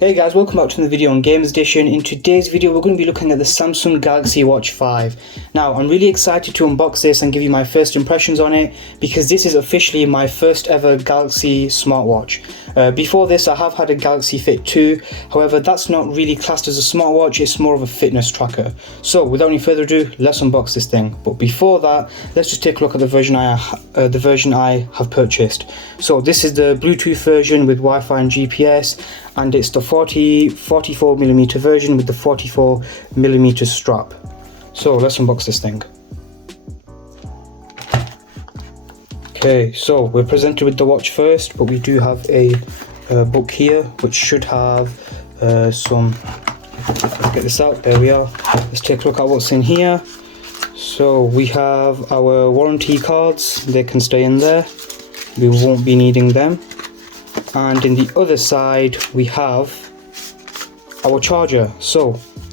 Hey guys, welcome back to another video on Games Edition. In today's video we're going to be looking at the Samsung Galaxy Watch 5. Now I'm really excited to unbox this and give you my first impressions on it because this is officially my first ever Galaxy smartwatch. Before this I have had a Galaxy Fit 2, however that's not really classed as a smartwatch, it's more of a fitness tracker. So without any further ado, let's unbox this thing. But before that, let's just take a look at the version I have purchased. So this is the Bluetooth version with Wi-Fi and GPS, and it's the 44mm version with the 44mm strap. So let's unbox this thing. Okay, so we're presented with the watch first, but we do have a book here which should have some, let's get this out, there we are. Let's take a look at what's in here. So we have our warranty cards, they can stay in there, we won't be needing them. And in the other side we have our charger.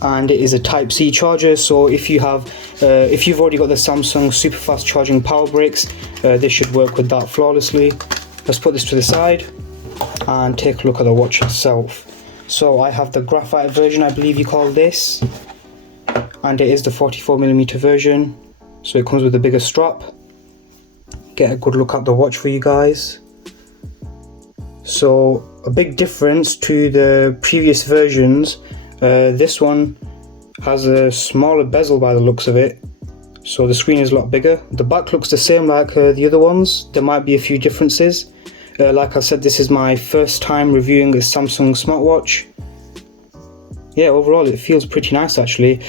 And it is a Type C charger, so if you've already got the Samsung super fast charging power bricks, this should work with that flawlessly. Let's put this to the side and take a look at the watch itself. So I have the graphite version, I believe you call this, and it is the 44mm version, so it comes with a bigger strap. Get a good look at the watch for you guys. So a big difference to the previous versions, this one has a smaller bezel by the looks of it, so the screen is a lot bigger. The back looks the same like the other ones, there might be a few differences. Like I said, this is my first time reviewing a Samsung smartwatch. Yeah, overall it feels pretty nice actually.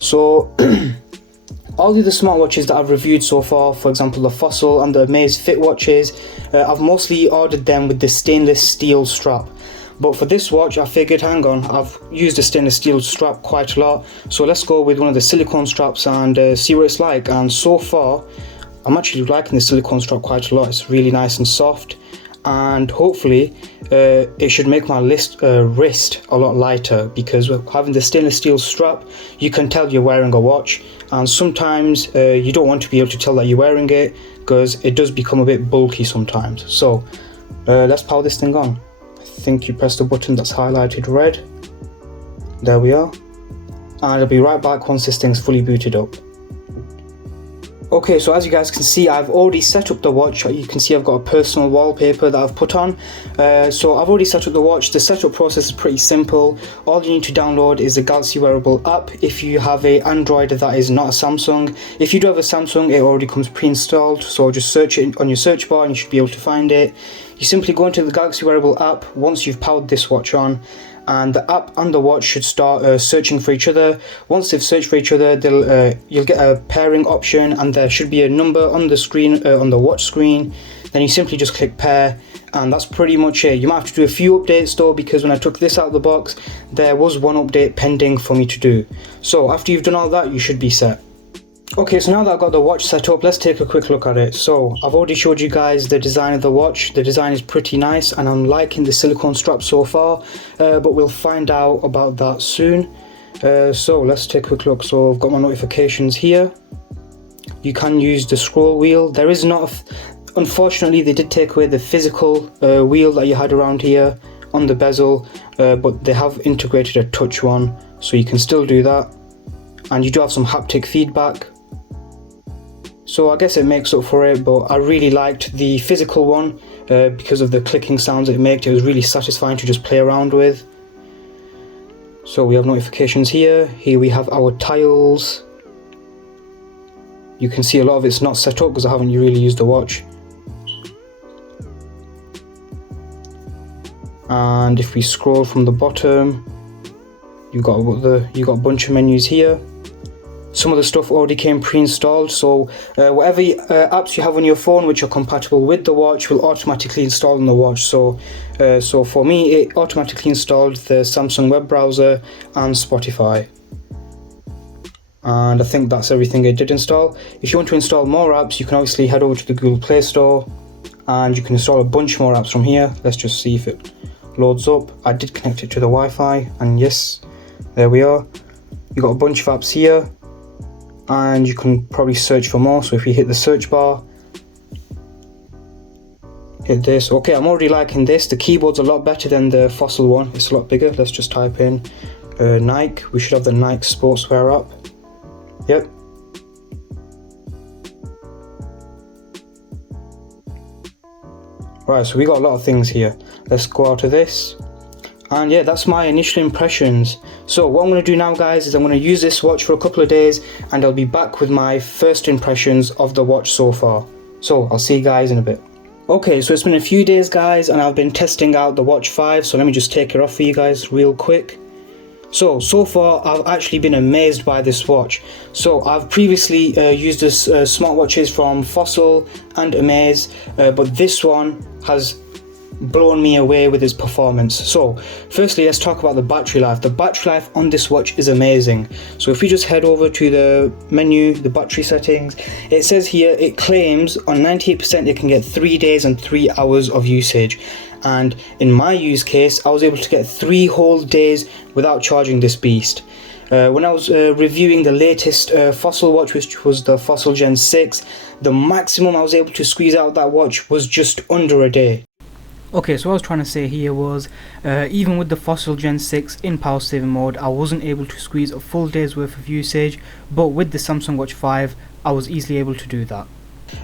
So all the other smartwatches that I've reviewed so far, for example the Fossil and the Amaze Fit watches, I've mostly ordered them with the stainless steel strap. But for this watch I figured, hang on, I've used a stainless steel strap quite a lot, so let's go with one of the silicone straps and see what it's like. And so far I'm actually liking the silicone strap quite a lot, it's really nice and soft, and hopefully it should make my wrist a lot lighter, because with having the stainless steel strap you can tell you're wearing a watch, and sometimes you don't want to be able to tell that you're wearing it because it does become a bit bulky sometimes. So let's power this thing on. I think you press the button that's highlighted red, there we are, and I'll be right back once this thing's fully booted up. Okay, so as you guys can see, I've already set up the watch. You can see I've got a personal wallpaper that I've put on. So I've already set up the watch. The setup process is pretty simple. All you need to download is the Galaxy Wearable app if you have an Android that is not a Samsung. If you do have a Samsung, it already comes pre-installed, so just search it on your search bar and you should be able to find it. You simply go into the Galaxy Wearable app once you've powered this watch on, and the app and the watch should start searching for each other. Once they've searched for each other, you'll get a pairing option, and there should be a number on the screen, on the watch screen. Then you simply just click pair, and that's pretty much it. You might have to do a few updates though, because when I took this out of the box there was one update pending for me to do. So after you've done all that, you should be set. Okay, so now that I've got the watch set up, let's take a quick look at it. So I've already showed you guys the design of the watch. The design is pretty nice and I'm liking the silicone strap so far, but we'll find out about that soon. So let's take a quick look. So I've got my notifications here. You can use the scroll wheel. There is not, unfortunately they did take away the physical wheel that you had around here on the bezel, but they have integrated a touch one, so you can still do that. And you do have some haptic feedback, so I guess it makes up for it, but I really liked the physical one because of the clicking sounds it made. It was really satisfying to just play around with. So we have notifications here. Here we have our tiles. You can see a lot of it's not set up because I haven't really used the watch. And if we scroll from the bottom, you got a bunch of menus here. Some of the stuff already came pre-installed, so whatever apps you have on your phone which are compatible with the watch will automatically install on the watch. So for me it automatically installed the Samsung web browser and Spotify, and I think that's everything it did install. If you want to install more apps, you can obviously head over to the Google Play Store and you can install a bunch more apps from here. Let's just see if it loads up. I did connect it to the Wi-Fi, and yes, there we are. You got a bunch of apps here, and you can probably search for more. So if you hit the search bar, hit this. Okay, I'm already liking this. The keyboard's a lot better than the Fossil one. It's a lot bigger. Let's just type in Nike. We should have the Nike sportswear up. Yep. Right, so we got a lot of things here. Let's go out of this. And yeah, that's my initial impressions. So what I'm going to do now, guys, is I'm going to use this watch for a couple of days and I'll be back with my first impressions of the watch so far. So I'll see you guys in a bit. Okay, so it's been a few days, guys, and I've been testing out the Watch 5, so let me just take it off for you guys real quick. So far I've actually been amazed by this watch. So I've previously used this smartwatches from Fossil and Amaze, but this one has blown me away with its performance. So firstly, let's talk about the battery life. The battery life on this watch is amazing. So if we just head over to the menu, the battery settings, it says here it claims on 98% it can get 3 days and 3 hours of usage. And in my use case, I was able to get 3 whole days without charging this beast. When I was reviewing the latest Fossil watch, which was the Fossil Gen 6, the maximum I was able to squeeze out of that watch was just under a day. Okay, so what I was trying to say here was, even with the Fossil Gen 6 in power saving mode, I wasn't able to squeeze a full day's worth of usage, but with the Samsung Watch 5, I was easily able to do that.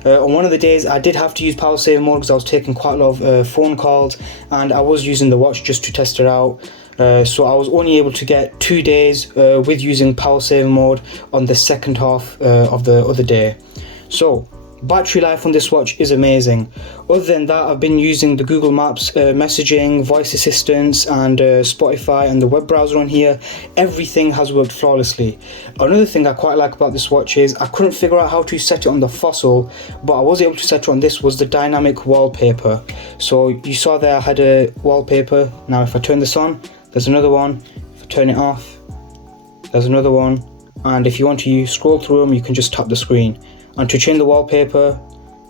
On one of the days I did have to use power saving mode because I was taking quite a lot of phone calls and I was using the watch just to test it out. So I was only able to get 2 days with using power saving mode on the second half of the other day. So battery life on this watch is amazing. Other than that, I've been using the Google Maps messaging, voice assistants and Spotify and the web browser on here. Everything has worked flawlessly. Another thing I quite like about this watch is I couldn't figure out how to set it on the Fossil, but I was able to set it on this, was the dynamic wallpaper. So you saw there I had a wallpaper. Now if I turn this on, there's another one. If I turn it off, there's another one. And if you want to scroll through them, you can just tap the screen. And to change the wallpaper,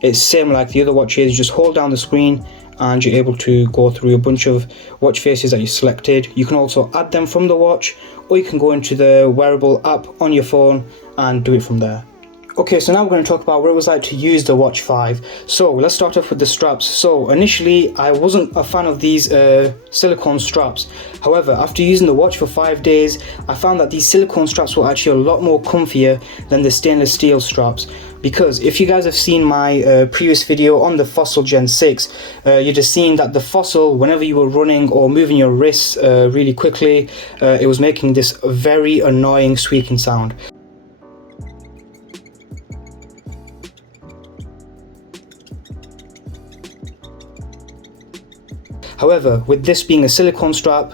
it's same like the other watches. You just hold down the screen and you're able to go through a bunch of watch faces that you selected. You can also add them from the watch, or you can go into the wearable app on your phone and do it from there. Okay, so now we're going to talk about what it was like to use the Watch 5. So let's start off with the straps. So initially I wasn't a fan of these silicone straps. However, after using the watch for 5 days, I found that these silicone straps were actually a lot more comfier than the stainless steel straps. Because if you guys have seen my previous video on the Fossil Gen 6, you'd have seen that the Fossil, whenever you were running or moving your wrists really quickly, it was making this very annoying squeaking sound. However, with this being a silicone strap,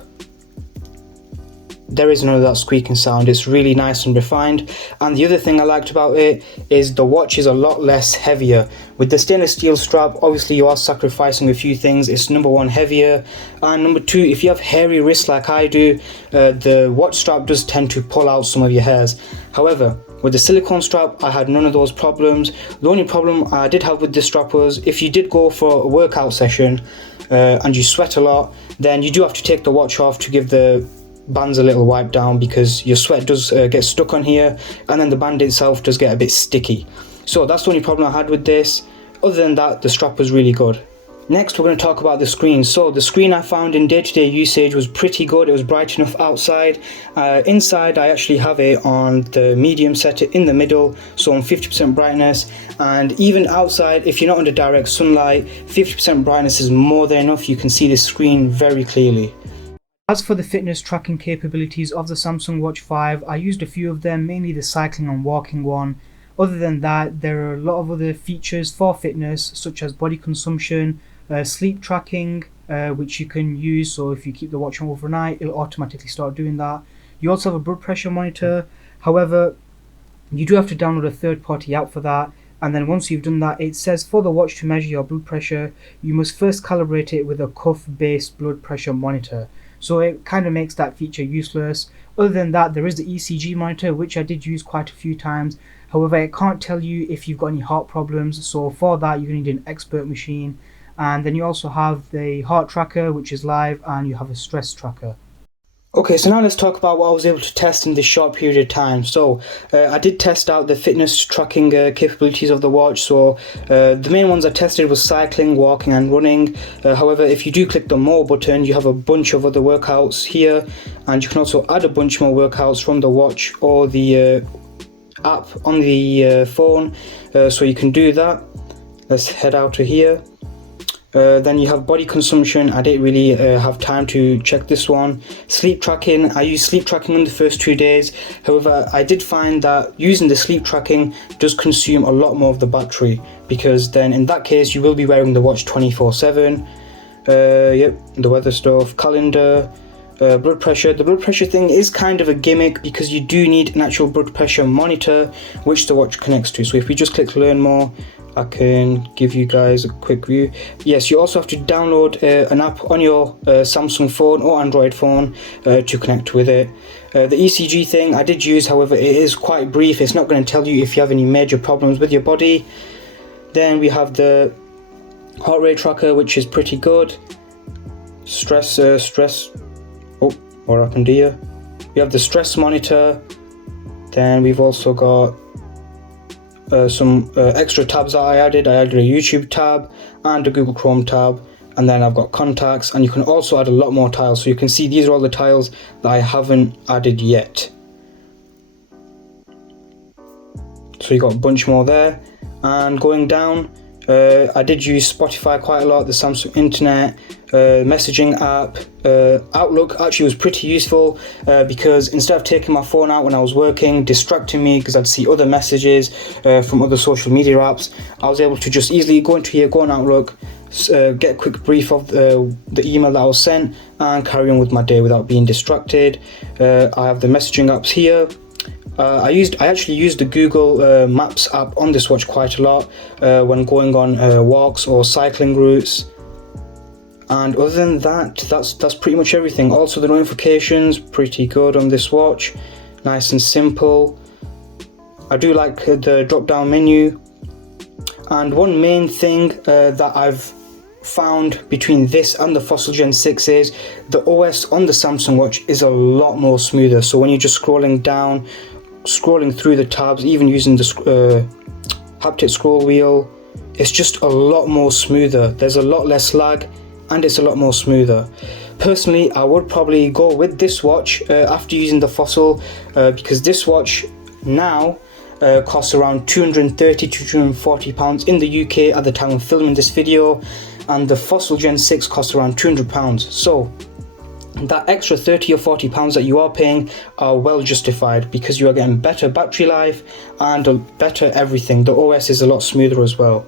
there is none of that squeaking sound. It's really nice and refined. And the other thing I liked about it is the watch is a lot less heavier. With the stainless steel strap, obviously you are sacrificing a few things. It's number one, heavier, and number two, if you have hairy wrists like I do, the watch strap does tend to pull out some of your hairs. However, with the silicone strap, I had none of those problems. The only problem I did have with this strap was if you did go for a workout session and you sweat a lot, then you do have to take the watch off to give the bands a little wipe down, because your sweat does get stuck on here, and then the band itself does get a bit sticky. So that's the only problem I had with this. Other than that, the strap was really good. Next, we're going to talk about the screen. So the screen I found in day-to-day usage was pretty good. It was bright enough outside. Inside, I actually have it on the medium, set it in the middle, so on 50% brightness. And even outside, if you're not under direct sunlight, 50% brightness is more than enough. You can see the screen very clearly. As for the fitness tracking capabilities of the Samsung Watch 5, I used a few of them, mainly the cycling and walking one. Other than that, there are a lot of other features for fitness, such as body consumption, sleep tracking, which you can use, so if you keep the watch on overnight, it'll automatically start doing that. You also have a blood pressure monitor. However, you do have to download a third-party app for that, and then once you've done that, it says for the watch to measure your blood pressure, you must first calibrate it with a cuff-based blood pressure monitor. So it kind of makes that feature useless. Other than that, there is the ECG monitor, which I did use quite a few times. However, it can't tell you if you've got any heart problems, so for that you need an expert machine. And then you also have the heart tracker, which is live, and you have a stress tracker. Okay, so now let's talk about what I was able to test in this short period of time. So I did test out the fitness tracking capabilities of the watch. So the main ones I tested was cycling, walking and running. However, if you do click the more button, you have a bunch of other workouts here, and you can also add a bunch more workouts from the watch or the app on the phone. So you can do that. Let's head out to here. Then you have body consumption. I didn't really have time to check this one. Sleep tracking. I used sleep tracking in the first 2 days. However, I did find that using the sleep tracking does consume a lot more of the battery, because then in that case you will be wearing the watch 24/7. Yep, the weather stuff, calendar, blood pressure. The blood pressure thing is kind of a gimmick because you do need an actual blood pressure monitor which the watch connects to. So if we just click learn more, I can give you guys a quick view. Yes, you also have to download an app on your Samsung phone or Android phone to connect with it. The ECG thing I did use, however, it is quite brief. It's not going to tell you if you have any major problems with your body. Then we have the heart rate tracker, which is pretty good. Stress. Oh, what happened here? We have the stress monitor. Then we've also got some extra tabs that I added. I added a YouTube tab and a Google Chrome tab, and then I've got contacts, and you can also add a lot more tiles. So you can see these are all the tiles that I haven't added yet. So you got a bunch more there. And going down, I did use Spotify quite a lot, the Samsung Internet, messaging app, Outlook actually was pretty useful because instead of taking my phone out when I was working, distracting me because I'd see other messages from other social media apps, I was able to just easily go into here, go on Outlook, get a quick brief of the email that I was sent, and carry on with my day without being distracted. I have the messaging apps here. I actually used the Google Maps app on this watch quite a lot when going on walks or cycling routes. And other than that, that's pretty much everything. Also the notifications, pretty good on this watch, nice and simple. I do like the drop down menu. And one main thing that I've found between this and the Fossil Gen 6 is the OS on the Samsung watch is a lot more smoother. So when you're just scrolling down, scrolling through the tabs, even using the haptic scroll wheel, it's just a lot more smoother. There's a lot less lag and it's a lot more smoother. Personally, I would probably go with this watch after using the Fossil because this watch now costs around £230 to £240 in the UK at the time of filming this video, and the Fossil Gen 6 costs around £200. So that extra £30 or £40 that you are paying are well justified because you are getting better battery life and better everything. The OS is a lot smoother as well.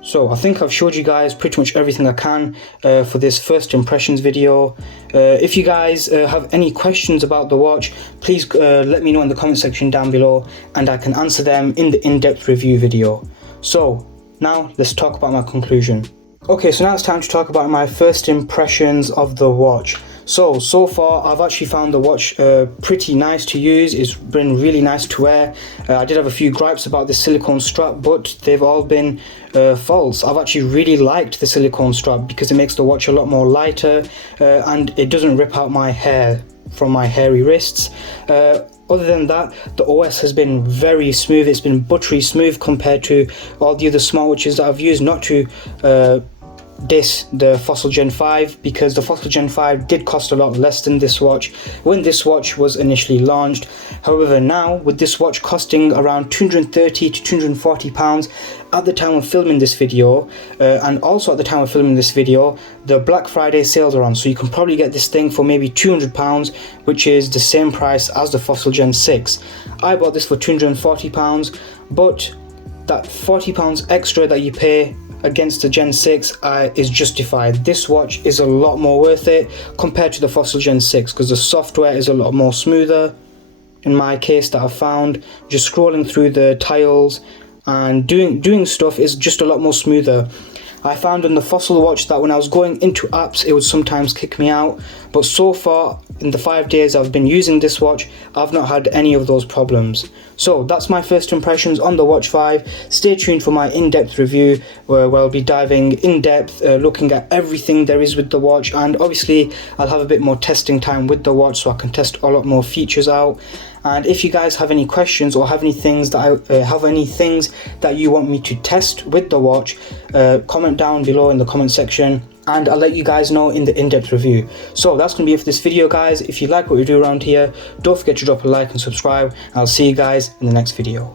So I think I've showed you guys pretty much everything I can for this first impressions video. If you guys have any questions about the watch, please let me know in the comment section down below and I can answer them in the in-depth review video. So now let's talk about my conclusion. Okay, so now it's time to talk about my first impressions of the watch. So far I've actually found the watch pretty nice to use. It's been really nice to wear. I did have a few gripes about the silicone strap, but they've all been false. I've actually really liked the silicone strap because it makes the watch a lot more lighter and it doesn't rip out my hair from my hairy wrists. Other than that, the OS has been very smooth. It's been buttery smooth compared to all the other smartwatches that I've used. Not to diss the Fossil Gen 5, because the Fossil Gen 5 did cost a lot less than this watch when this watch was initially launched. However, now with this watch costing around £230 to £240 at the time of filming this video, and also at the time of filming this video the Black Friday sales are on, so you can probably get this thing for maybe £200, which is the same price as the Fossil Gen 6. I bought this for £240, but that £40 extra that you pay against the Gen 6 is justified. This watch is a lot more worth it compared to the Fossil Gen 6 because the software is a lot more smoother in my case that I've found. Just scrolling through the tiles and doing stuff is just a lot more smoother. I found on the Fossil watch that when I was going into apps it would sometimes kick me out, but so far in the 5 days I've been using this watch I've not had any of those problems. So that's my first impressions on the Watch 5. Stay tuned for my in-depth review where I'll be diving in depth, looking at everything there is with the watch, and obviously I'll have a bit more testing time with the watch so I can test a lot more features out. And if you guys have any questions or have any things that you want me to test with the watch, comment down below in the comment section and I'll let you guys know in the in-depth review. So that's going to be it for this video, guys. If you like what we do around here, don't forget to drop a like and subscribe. I'll see you guys in the next video.